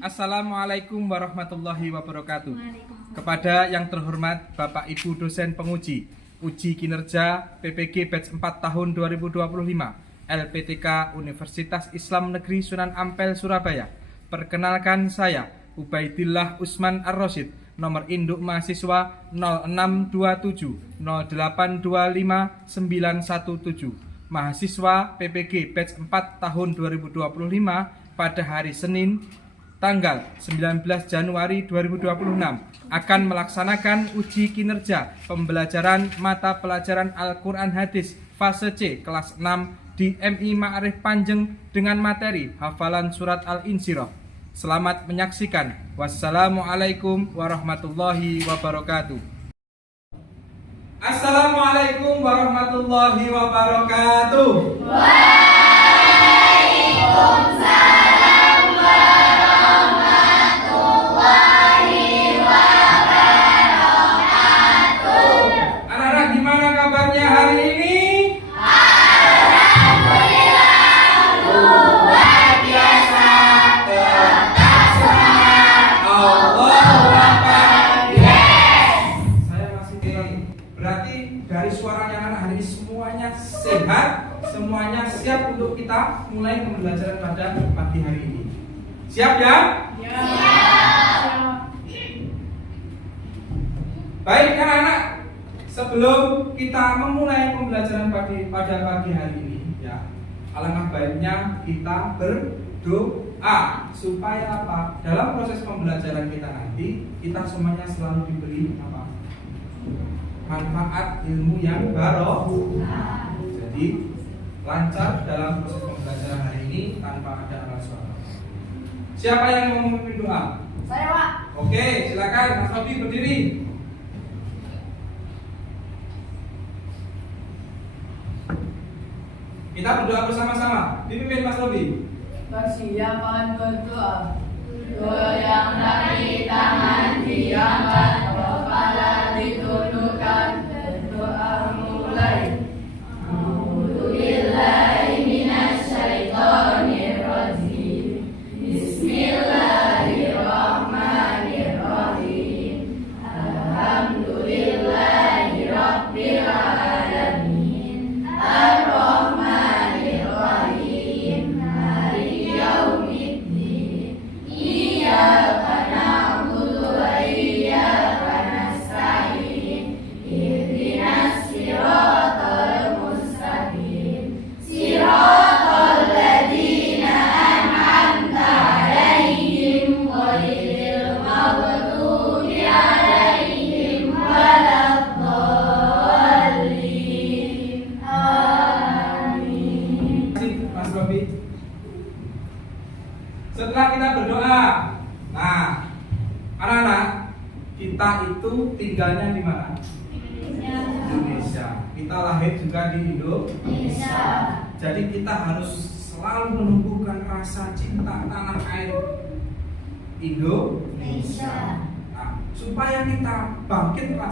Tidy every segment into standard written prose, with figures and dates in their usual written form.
Assalamualaikum warahmatullahi wabarakatuh. Kepada yang terhormat Bapak Ibu dosen penguji uji kinerja PPG batch 4 tahun 2025 LPTK Universitas Islam Negeri Sunan Ampel Surabaya. Perkenalkan saya Ubaidillah Usman Ar-Rasyid, nomor induk mahasiswa 0627 0825 917, mahasiswa PPG batch 4 tahun 2025 pada hari Senin tanggal 19 Januari 2026 akan melaksanakan uji kinerja pembelajaran mata pelajaran Al-Quran Hadis fase C kelas 6 di MI Ma'arif Panjeng dengan materi hafalan surat Al-Insyirah. Selamat menyaksikan. Wassalamualaikum warahmatullahi wabarakatuh. Assalamualaikum warahmatullahi wabarakatuh. Waalaikumsalam warahmatullahi wabarakatuh. Anak-anak, gimana kabarnya hari ini? Alhamdulillah, luar biasa. Tetap semangat. Allahu Akbar. Yes. Saya masih kurang. Berarti dari suaranya anak hari ini semuanya sehat, semuanya siap untuk kita mulai pembelajaran pada pagi hari ini. Siap ya? Baik anak-anak, sebelum kita memulai pembelajaran pada pagi hari ini, ya, alangkah baiknya kita berdoa supaya apa? Dalam proses pembelajaran kita nanti, kita semuanya selalu diberi apa? Manfaat ilmu yang barokah. Jadi lancar dalam proses pembelajaran hari ini tanpa ada alat suara. Siapa yang mau memimpin doa? Saya, Pak. Oke, silakan Mas Robi berdiri. Kita berdoa bersama-sama. Dipimpin Mas Robi. Persiapan berdoa. Goyang dari tangan diangkat, kepala ditundukkan, berdoa mulai. A'udzubillahi minasyaitonirrajim. Bismillahirrahmanirrahim. Alhamdulillahi rabbil alamin. Ar-Rahmanir-Rahim. Maliki yaumiddin. Iyyaka na'budu wa iyyaka nasta'in. Ihdinas siratal mustaqim. Siratal ladzina an'amta 'alaihim ghairil maghdubi 'alaihim waladdallin. Amin. Terima kasih Mas Robi. Setelah kita berdoa, nah, anak-anak, kita itu tinggalnya di mana? Indonesia. Kita lahir juga di Indonesia. Jadi kita harus selalu menumbuhkan rasa cinta tanah air Indonesia. Nah, supaya kita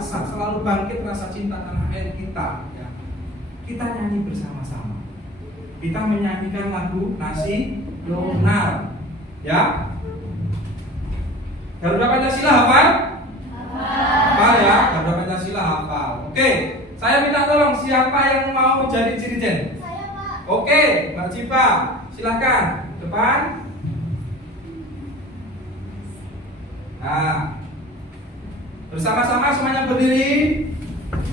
selalu bangkit rasa cinta tanah air kita, ya, kita nyanyi bersama-sama. Kita menyanyikan lagu nasional, ya. Garuda Pancasila hafal? Hafal ya, Garuda Pancasila hafal. Oke, saya minta tolong siapa yang mau jadi dirijen? Saya, Pak. Oke, Mbak Cipa, silakan depan. Nah, bersama-sama semuanya berdiri.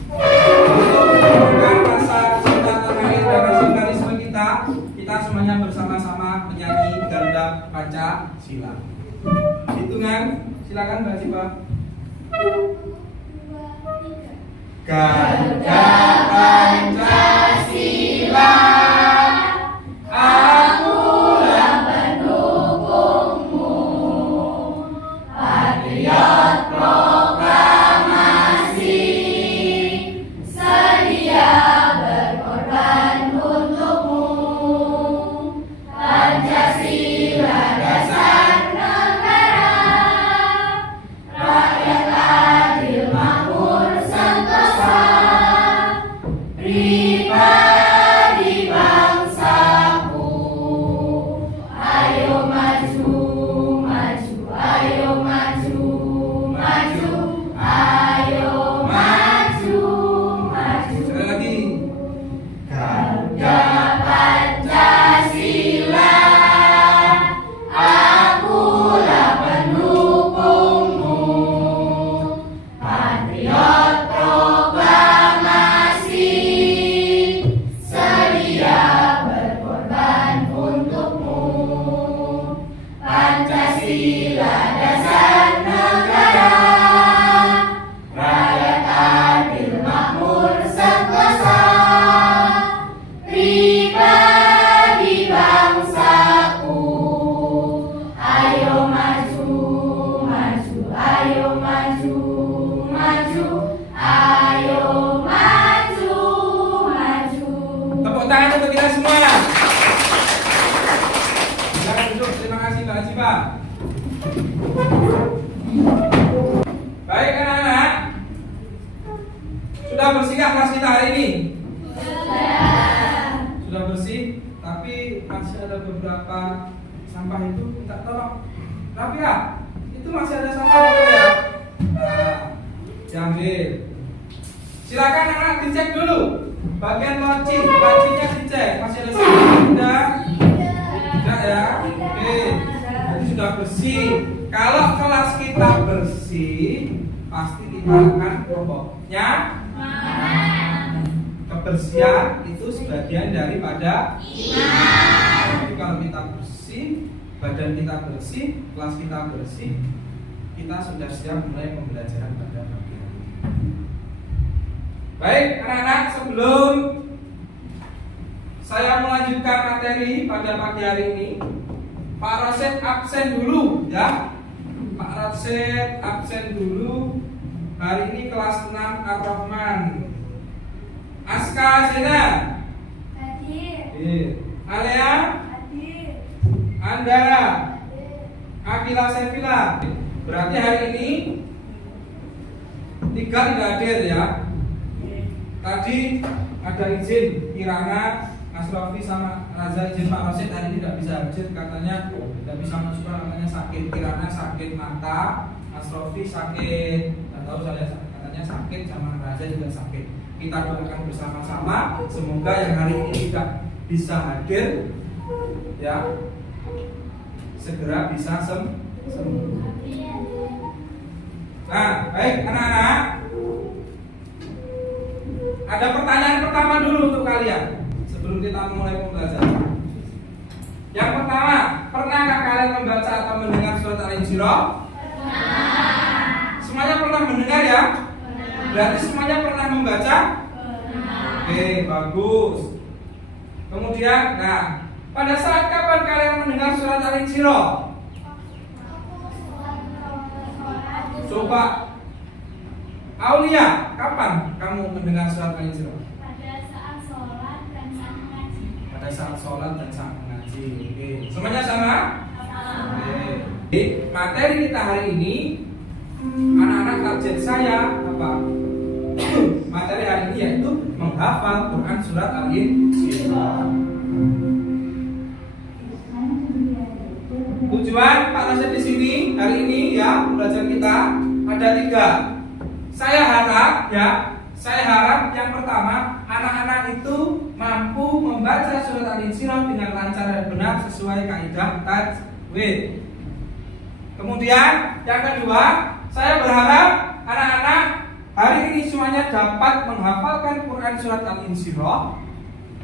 Menunjukkan rasa cinta tanah air dan nasionalisme kita semuanya bersama-sama menyanyi Garuda Pancasila. Hitungan, silakan Mbak Cipa. Garuda Pancasila, Akulah pendukungmu, patriot proklamasi, sedia berkorban untukmu. Pancasila dasar negara, rakyat adil makmur sentosa, pribadi kasih semua. Silakan duduk. Terima kasih Mbak Ajiba. Baik anak-anak, sudah bersihkah kelas kita hari ini? Sudah bersih, tapi masih ada beberapa sampah itu minta tolong. Tapi ya, itu masih ada sampah ya. Nah, diambil. Silakan anak dicek dulu. Bagian lacinya dicek. Masih ada sampah tidak? Tidak ya. Oke. Jadi sudah bersih. Kalau kelas kita bersih, pasti kita akan pokoknya kebersihan itu sebagian daripada iman. Jadi kalau kita bersih, badan kita bersih, kelas kita bersih, kita sudah siap mulai pembelajaran pada pagi hari ini. Baik anak-anak, sebelum saya melanjutkan materi pada pagi hari ini, Pak Rasid absen dulu ya. Pak Rasid absen dulu. Hari ini kelas 6 Ar-Rahman. Aska Zena. Hadir. Alea. Hadir. Andara. Akila Sevilla. Berarti hari ini 3 tidak hadir ya. Tadi ada izin Kirana, Asrofi sama Raza, izin Pak Rasid hari ini tidak bisa hadir, katanya tidak bisa masuk, katanya sakit. Kirana sakit mata, Asrofi sakit, tidak tahu saya, katanya sakit, sama Raza juga sakit. Kita doakan bersama-sama semoga yang hari ini tidak bisa hadir ya segera bisa sembuh. Nah, baik anak-anak, ada pertanyaan pertama dulu untuk kalian sebelum kita mulai pembelajaran. Yang pertama, pernahkah kalian membaca atau mendengar surat Al-Insyirah? Semuanya pernah mendengar ya? Berarti semuanya pernah membaca? Oke, bagus. Kemudian, nah, pada saat kapan kalian mendengar surat Al-Insyirah? Coba Aulia, kapan kamu mendengar surat Al-Insyirah? Pada saat sholat dan saat mengaji. Pada saat sholat dan saat mengaji. Oke, semuanya sama? Oke. Di materi kita hari ini, anak-anak target saya apa? Materi hari ini yaitu menghafal Quran surat Al-Insyirah. Tujuan Pak Rasid di sini hari ini ya pembelajaran kita ada 3. Saya harap yang pertama anak-anak itu mampu membaca surat Al-Insyirah dengan lancar dan benar sesuai kaidah tajwid. Kemudian yang kedua, saya berharap anak-anak hari ini semuanya dapat menghafalkan Quran surat Al-Insyirah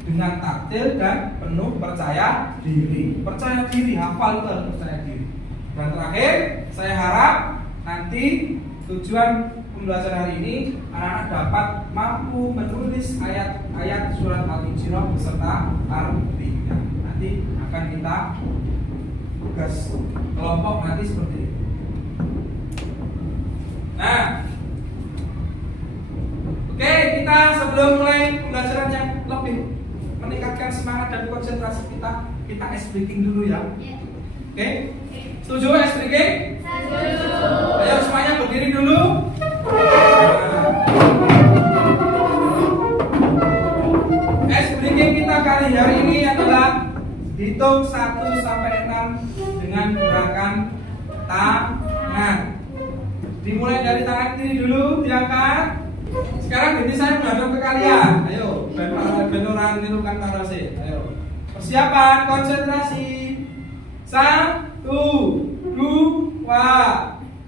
dengan taktil dan penuh percaya diri. Percaya diri, hafal itu harus percaya diri. Dan terakhir, saya harap nanti tujuan pembelajaran hari ini anak-anak dapat mampu menulis ayat-ayat surat Al-Insyirah beserta artinya. Nanti akan kita tugas kelompok nanti seperti ini. Nah, oke, kita sebelum mulai pembelajaran yang lebih meningkatkan semangat dan konsentrasi kita ice breaking dulu ya. Oke? Setuju ice breaking? Setuju. Ayo semuanya berdiri dulu. Ice breaking kita kali hari ini adalah hitung 1 sampai 6 dengan gerakan tangan. Dimulai dari tangan kiri dulu, diangkat. Sekarang gini saya menghadap ke kalian. Ayo, ben orang nirukan Pak Rasid. Ayo. Persiapan, konsentrasi. 1, 2,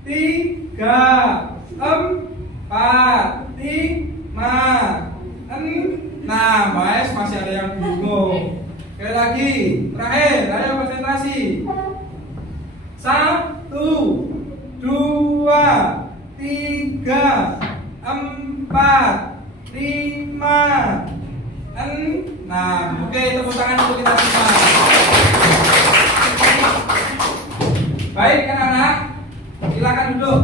3, 4, 5, 6. Masih ada yang bingung. Sekali lagi, terakhir, ayo konsentrasi. 1, 2, 3, 4, 5, 6. Oke, tepuk tangan untuk kita semua. Baik anak-anak, silakan duduk.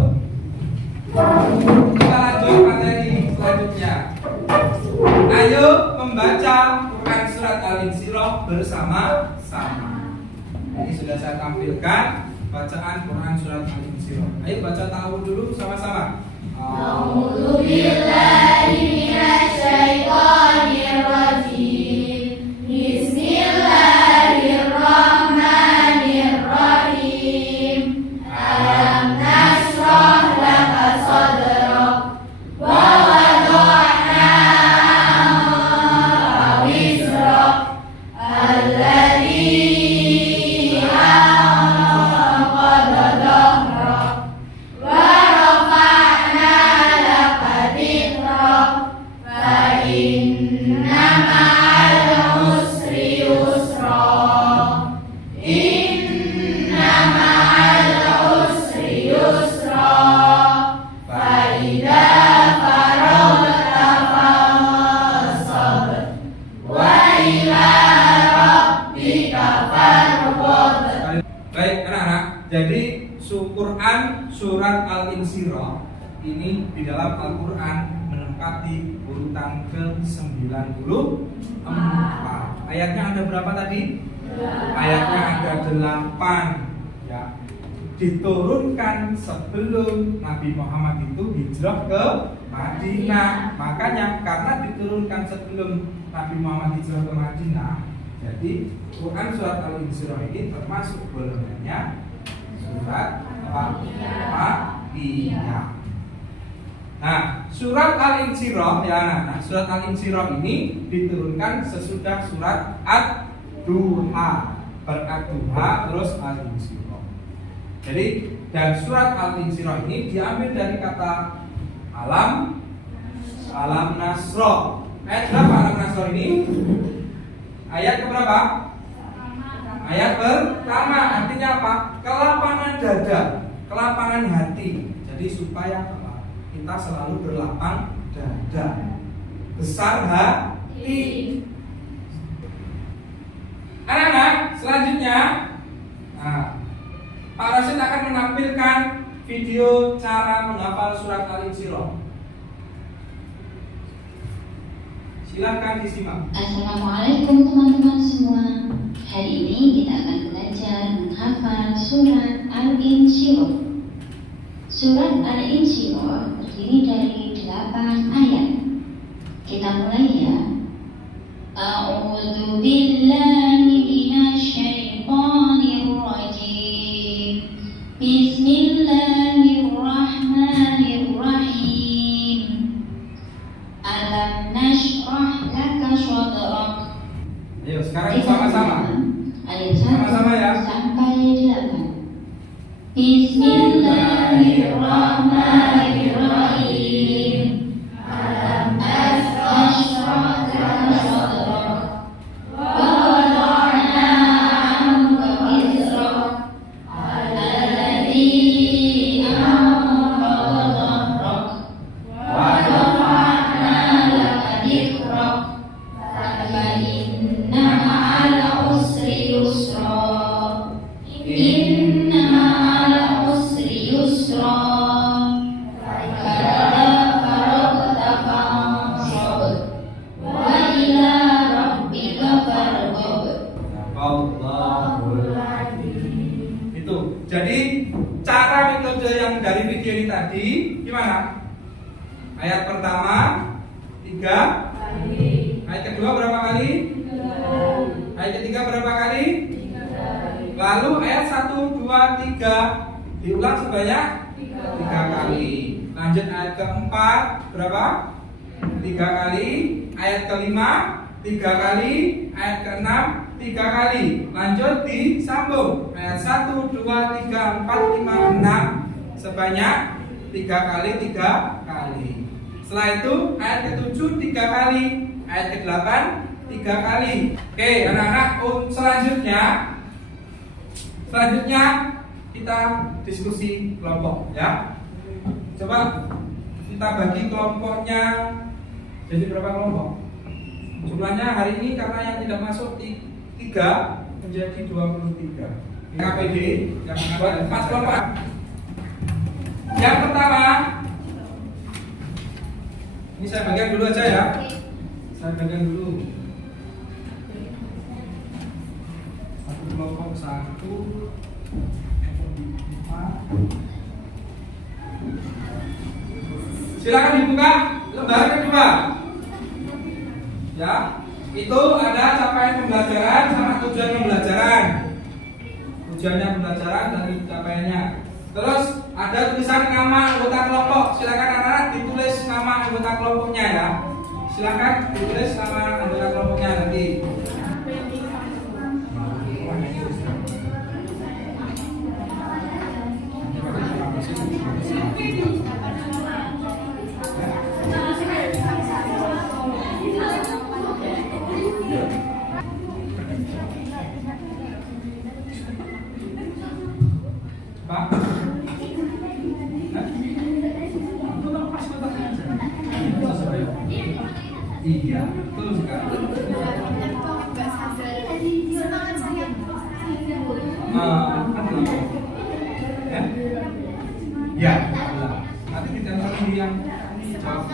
Kita lanjut materi selanjutnya. Ayo membaca Quran surat surat Al-Insyirah bersama-sama. Ini sudah saya tampilkan bacaan Quran surat Al-Insyirah. Ayo baca ta'awudz dulu sama-sama. A'udzu billahi minasy syaithanir rajim. Bismillahirrahmanirrahim. Alam nashrah laka sadrak wa wada'na wizrak alladzi anqadha dhahrak wa rafa'na laka dhikrak fa inna ma'al usri yusra inna ma'al usri yusra fa idza faragta fansab wa ila rabbika farghab. Baik anak-anak, jadi Quran surat Al-Insyirah ini di dalam Al-Quran menempati urutan ke-94. Ayatnya ada berapa tadi? Ayatnya ada 8 ya. Diturunkan sebelum Nabi Muhammad itu hijrah ke Madinah. Makanya karena diturunkan sebelum Nabi Muhammad hijrah ke Madinah, jadi Quran surat Al-Insyirah ini termasuk golongannya surat Al-Fatihah. Nah, surat Al-Insyirah ya anak. Nah, surat Al-Insyirah ini diturunkan sesudah surat Ad-Duha. Ber-Ad-Duha terus Al-Insyirah. Jadi dan surat Al-Insyirah ini diambil dari kata alam nasro. Ayat berapa alam nasro ini? Ayat keberapa? Ayat pertama. Artinya apa? Kelapangan dada, kelapangan hati. Jadi supaya apa? Kita selalu berlapang dada, besar hati. Anak-anak, selanjutnya Pak Rasid akan menampilkan video cara menghafal surat Al-Insyirah. Silakan disimak. Assalamualaikum teman-teman semua. Hari ini kita akan belajar menghafal surat Al-Insyirah. Surat Al-Insyirah terdiri dari 8 ayat. Kita mulai ya. A'udzu billahi minasy syaithanir rajim. Bismillahirrahmanirrahim. Alam nashrah laka sadrak. Ayo sekarang sama-sama. Ayat 1 Sama-sama ya. sampai 8. Bismillahirrahmanirrahim. Alam nashrah laka sadrak wa wada'na 'anka wizrak alladzi anqadha dhahrak wa rafa'na laka dhikrak fa inna ma'al usri yusra inna ma'al usri yusra fa idza faragta fansab wa ila rabbika farghab. Allahul Adzim. Itu. Jadi cara metode yang dari video ini tadi gimana? Ayat pertama 3 kali. Ayat kedua berapa kali? 3 kali. Ayat ketiga berapa kali? 3 kali. Lalu ayat 1, 2, 3 diulang sebanyak 3 kali. Lanjut ayat keempat berapa? 3 kali. Ayat kelima 3 kali. Ayat keenam 3 kali. Lanjut disambung. Ayat 1, 2, 3, 4, 5, 6 sebanyak 3 kali 3 kali. Setelah itu ayat ke-7 3 kali. Ayat ke-8 3 kali. Oke, anak-anak, selanjutnya kita diskusi kelompok ya. Coba kita bagi kelompoknya jadi berapa kelompok? Jumlahnya hari ini karena yang tidak masuk 3 menjadi 23. KPD yang buat 4 kelompok. Yang pertama, ini saya bagian dulu aja ya. Saya bagian dulu. kelompok 1, kelompok 5. Silakan dibuka lembar kedua. Ya, itu ada capaian pembelajaran sama tujuan pembelajaran. Tujuannya pembelajaran dan capaiannya. Terus ada tulisan nama anggota kelompok. Silakan anak-anak ditulis nama anggota kelompoknya ya. Silakan ditulis nama anggota kelompoknya nanti. Pak. Iya, betul sekali. Ya, nanti kita tahu yang jawab.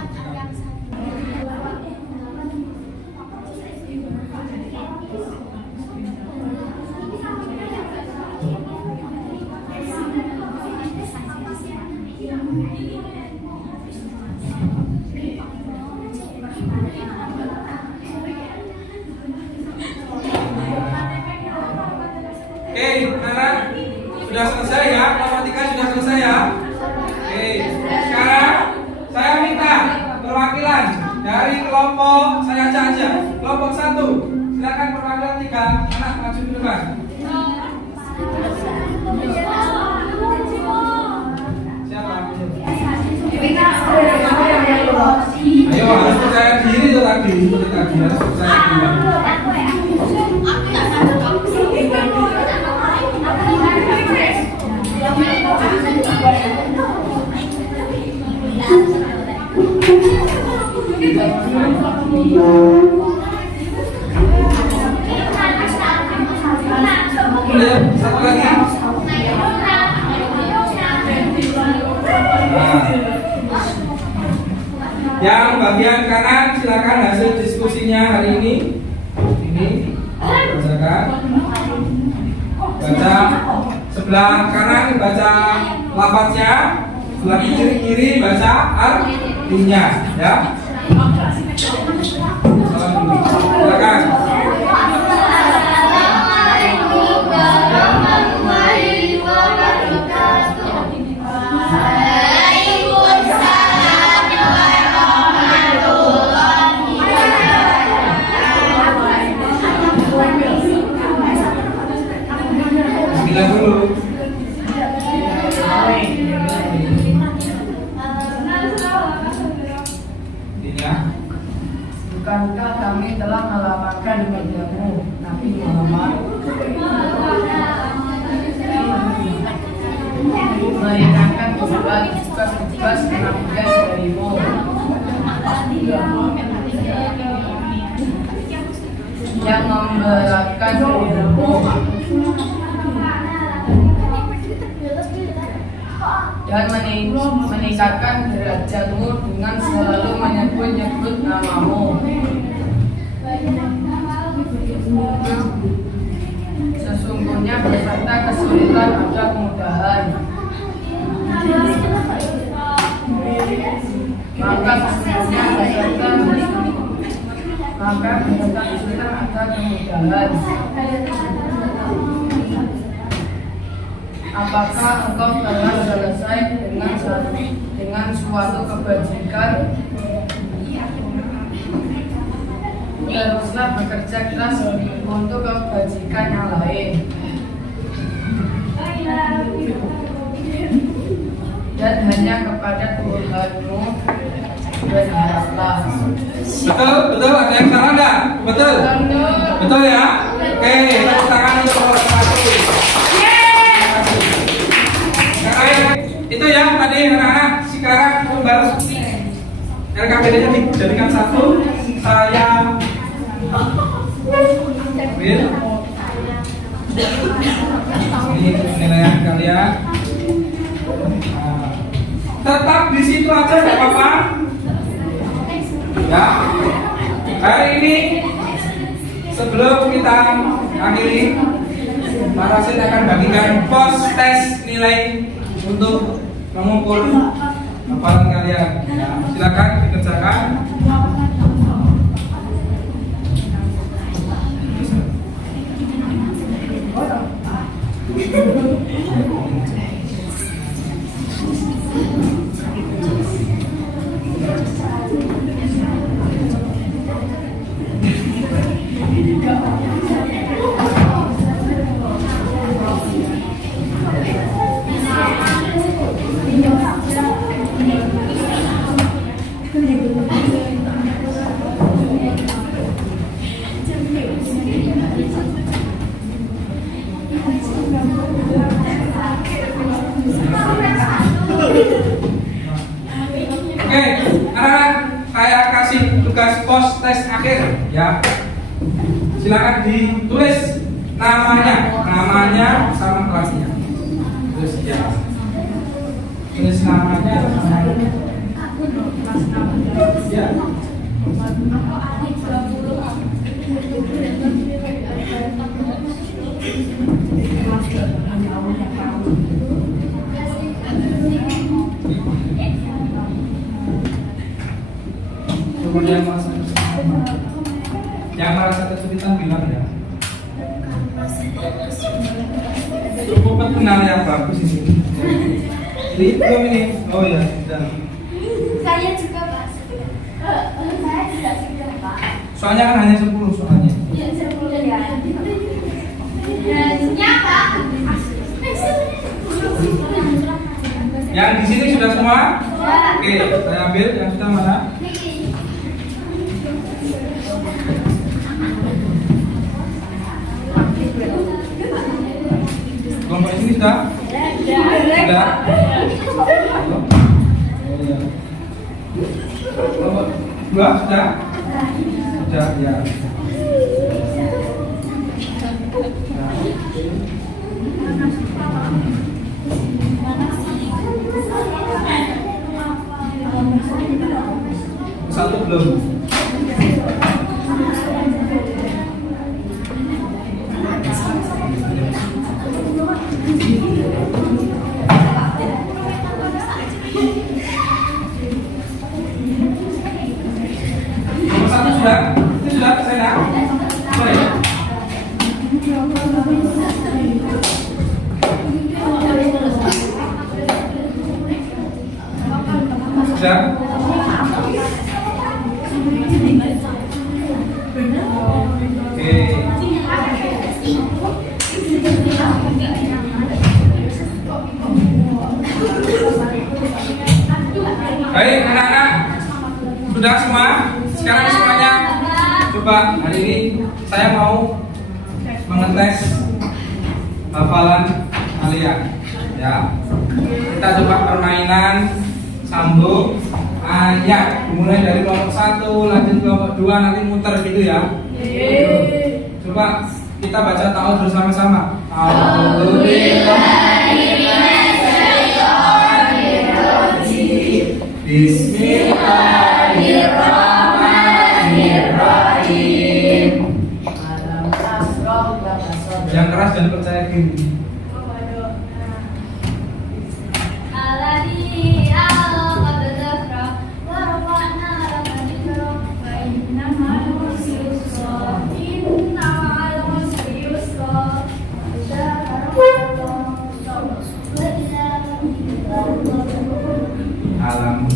Oke, anak sudah selesai ya, matematika sudah selesai ya. Oke, sekarang saya minta perwakilan dari kelompok saya aja. Kelompok 1, silakan perwakilan 3 anak maju ke depan. Siapa? Ayo, harus percaya diri tuh tadi harus percaya diri. Satu lagi. Yang bagian kanan silakan hasil diskusinya hari ini. Ini bacakan. Baca sebelah kanan baca lafaznya, sebelah kiri baca artinya, ya. Silakan. Dulu. Bukankah kami telah melapangkan wajahmu, Nabi Muhammad? Meringankan beban tugas-tugas kenabian darimu, yang memberatkan dirimu, dan meningkatkan derajatmu dengan selalu menyebut-nyebut namamu. Sesungguhnya beserta kesulitan ada kemudahan. Maka sesungguhnya beserta kesulitan ada kemudahan. Apakah engkau telah selesai dengan suatu kebajikan? Teruslah bekerja keras untuk kebajikan yang lain. Dan hanya kepada Tuhanmu berharaplah. Betul, ada yang salah nggak? Betul ya? Oke, tepuk tangan untuk orang satu. Itu ya tadi anak-anak. Sekarang kembali LKPD-nya dijadikan 1. Saya ambil ini penilaian kalian. Tetap di situ aja nggak apa-apa. Ya. Hari ini sebelum kita akhiri Pak Rasid akan bagikan pos tes nilai untuk mengukur hafalan kalian. Ya, silakan dikerjakan. Oke, anak-anak, saya kasih tugas pos tes akhir ya. Silakan ditulis namanya sama kelasnya. Tulis ya. Tulis namanya sama ya. Kemudian yang merasa kesulitan bilang ya. Cukup kenal yang bagus ini. Ini. Oh ya, sudah. Saya juga Pak. Saya tidak sudah Pak. Soalnya kan hanya 10 soalnya. Ya 10 ya. Dan Pak. Yang di sini sudah semua? Ya. Oke, saya ambil yang sudah mana? Kelompok ini sudah? Sudah? Kelompok 2 sudah? Sudah, ya. Satu belum. Nomor 1 sudah? Itu sudah saya. Boleh. Sudah? Oke. Baik anak-anak, sudah semua? Sekarang semuanya coba hari ini saya mau mengetes hafalan kalian. Ya, kita coba permainan sambung ayat. Mulai dari kelompok 1 lanjut kelompok 2 nanti muter gitu ya. Coba kita baca ta'awudz bersama-sama. Bismillahirrahmanirrahim. Yang keras dan percaya diri. Alam.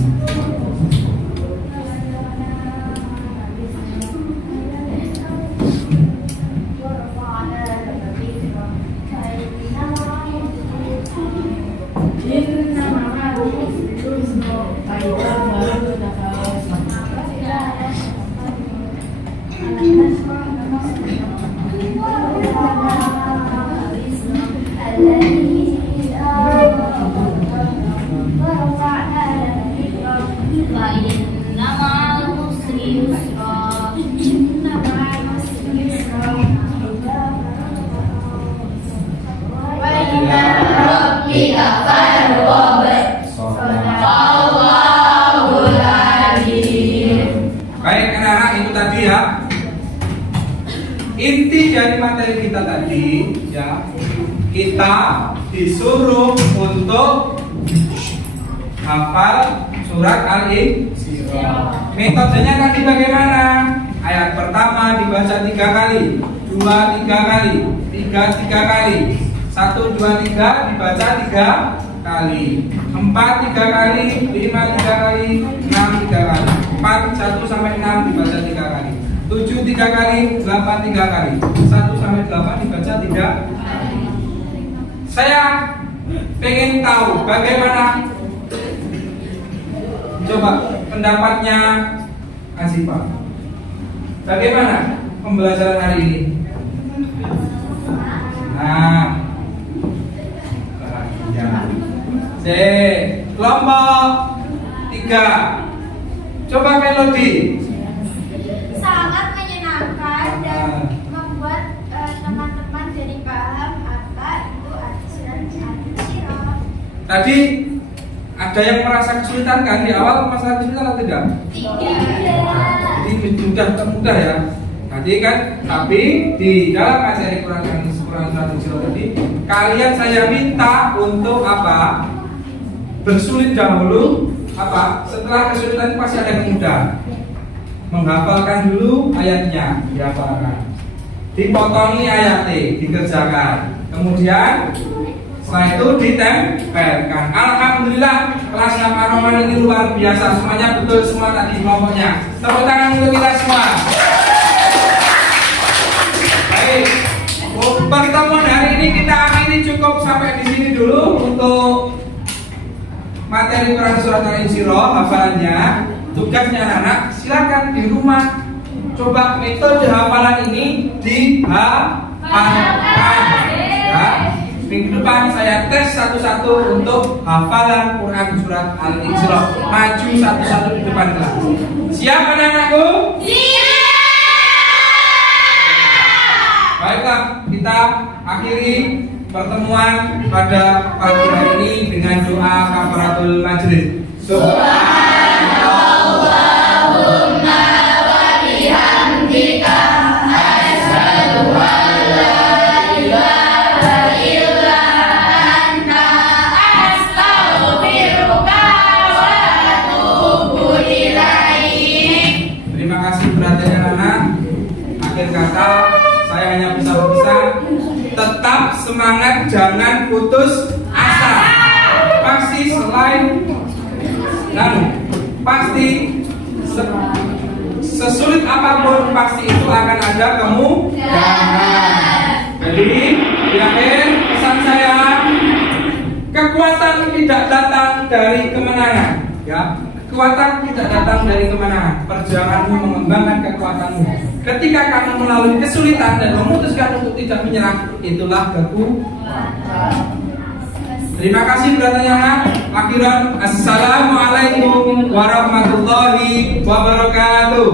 Baik anak-anak, itu tadi ya inti dari materi kita tadi ya. kita disuruh untuk hafal surat Al-Insyirah. Metodenya tadi bagaimana? Ayat pertama dibaca 3 kali, 2 3 kali, 3 3 kali, 1 2 3 dibaca 3 kali, 4 3 kali, 5 3 kali, 6 3 kali, 4 1 sampai 6 dibaca 3 kali, 7 3 kali, 8 3 kali, 1 sampai 8 dibaca 3 kali. Saya pengen tahu bagaimana, coba pendapatnya Asifa. Bagaimana pembelajaran hari ini? Nah, ya. C. Kelompok 3. Coba melodi. Sangat menyenangkan dan membuat teman-teman jadi paham apa itu Al-Insyirah. Tadi ada yang merasa kesulitan kan di awal, masalah kesulitan atau tidak? Tidak. Jadi mudah ya. Tadi kan, tapi di dalam materi Quran surat Al-Insyirah tadi, kalian saya minta untuk apa? Bersulit dahulu. Apa? Setelah kesulitan pasti ada yang mudah. Menghafalkan dulu ayatnya, dihafalkan. Dipotongi ayatnya, dikerjakan. Kemudian setelah itu ditempelkan. Alhamdulillah kelas 6 Ar-Rahman ini luar biasa. Semuanya betul semua tadi kelompoknya. Tepuk tangan untuk kita semua. Baik, pertemuan hari ini kita akhiri cukup sampai di sini dulu untuk materi Quran surat Al-Insyirah hafalannya. Tugasnya anak-anak silakan di rumah coba metode hafalan ini dihafalkan. Ya. Minggu depan saya tes satu-satu untuk hafalan Quran surat Al-Insyirah. Maju satu-satu di depan kelas. Siap anak-anakku? Siap. Baiklah, kita akhiri pertemuan pada pagi hari ini dengan doa kafaratul majlis. Subhanallahumma wa bihamdika asyhadu an la ilaha illa anta astaghfiruka wa atubu ilaik. Terima kasih perhatiannya anak. Akhir kata saya hanya bisa berpesan, tetap semangat, jangan putus asa. Pasti selain pasti sesulit apapun pasti itu akan ada kemudahan. Jadi di akhir pesan saya, kekuatan tidak datang dari kemenangan, ya. Kekuatan tidak datang dari kemenangan. Perjuanganmu mengembangkan kekuatanmu. Ketika kamu melalui kesulitan dan memutuskan untuk tidak menyerah, itulah kekuatan. Terima kasih bertanya. Akhiran, assalamualaikum warahmatullahi wabarakatuh.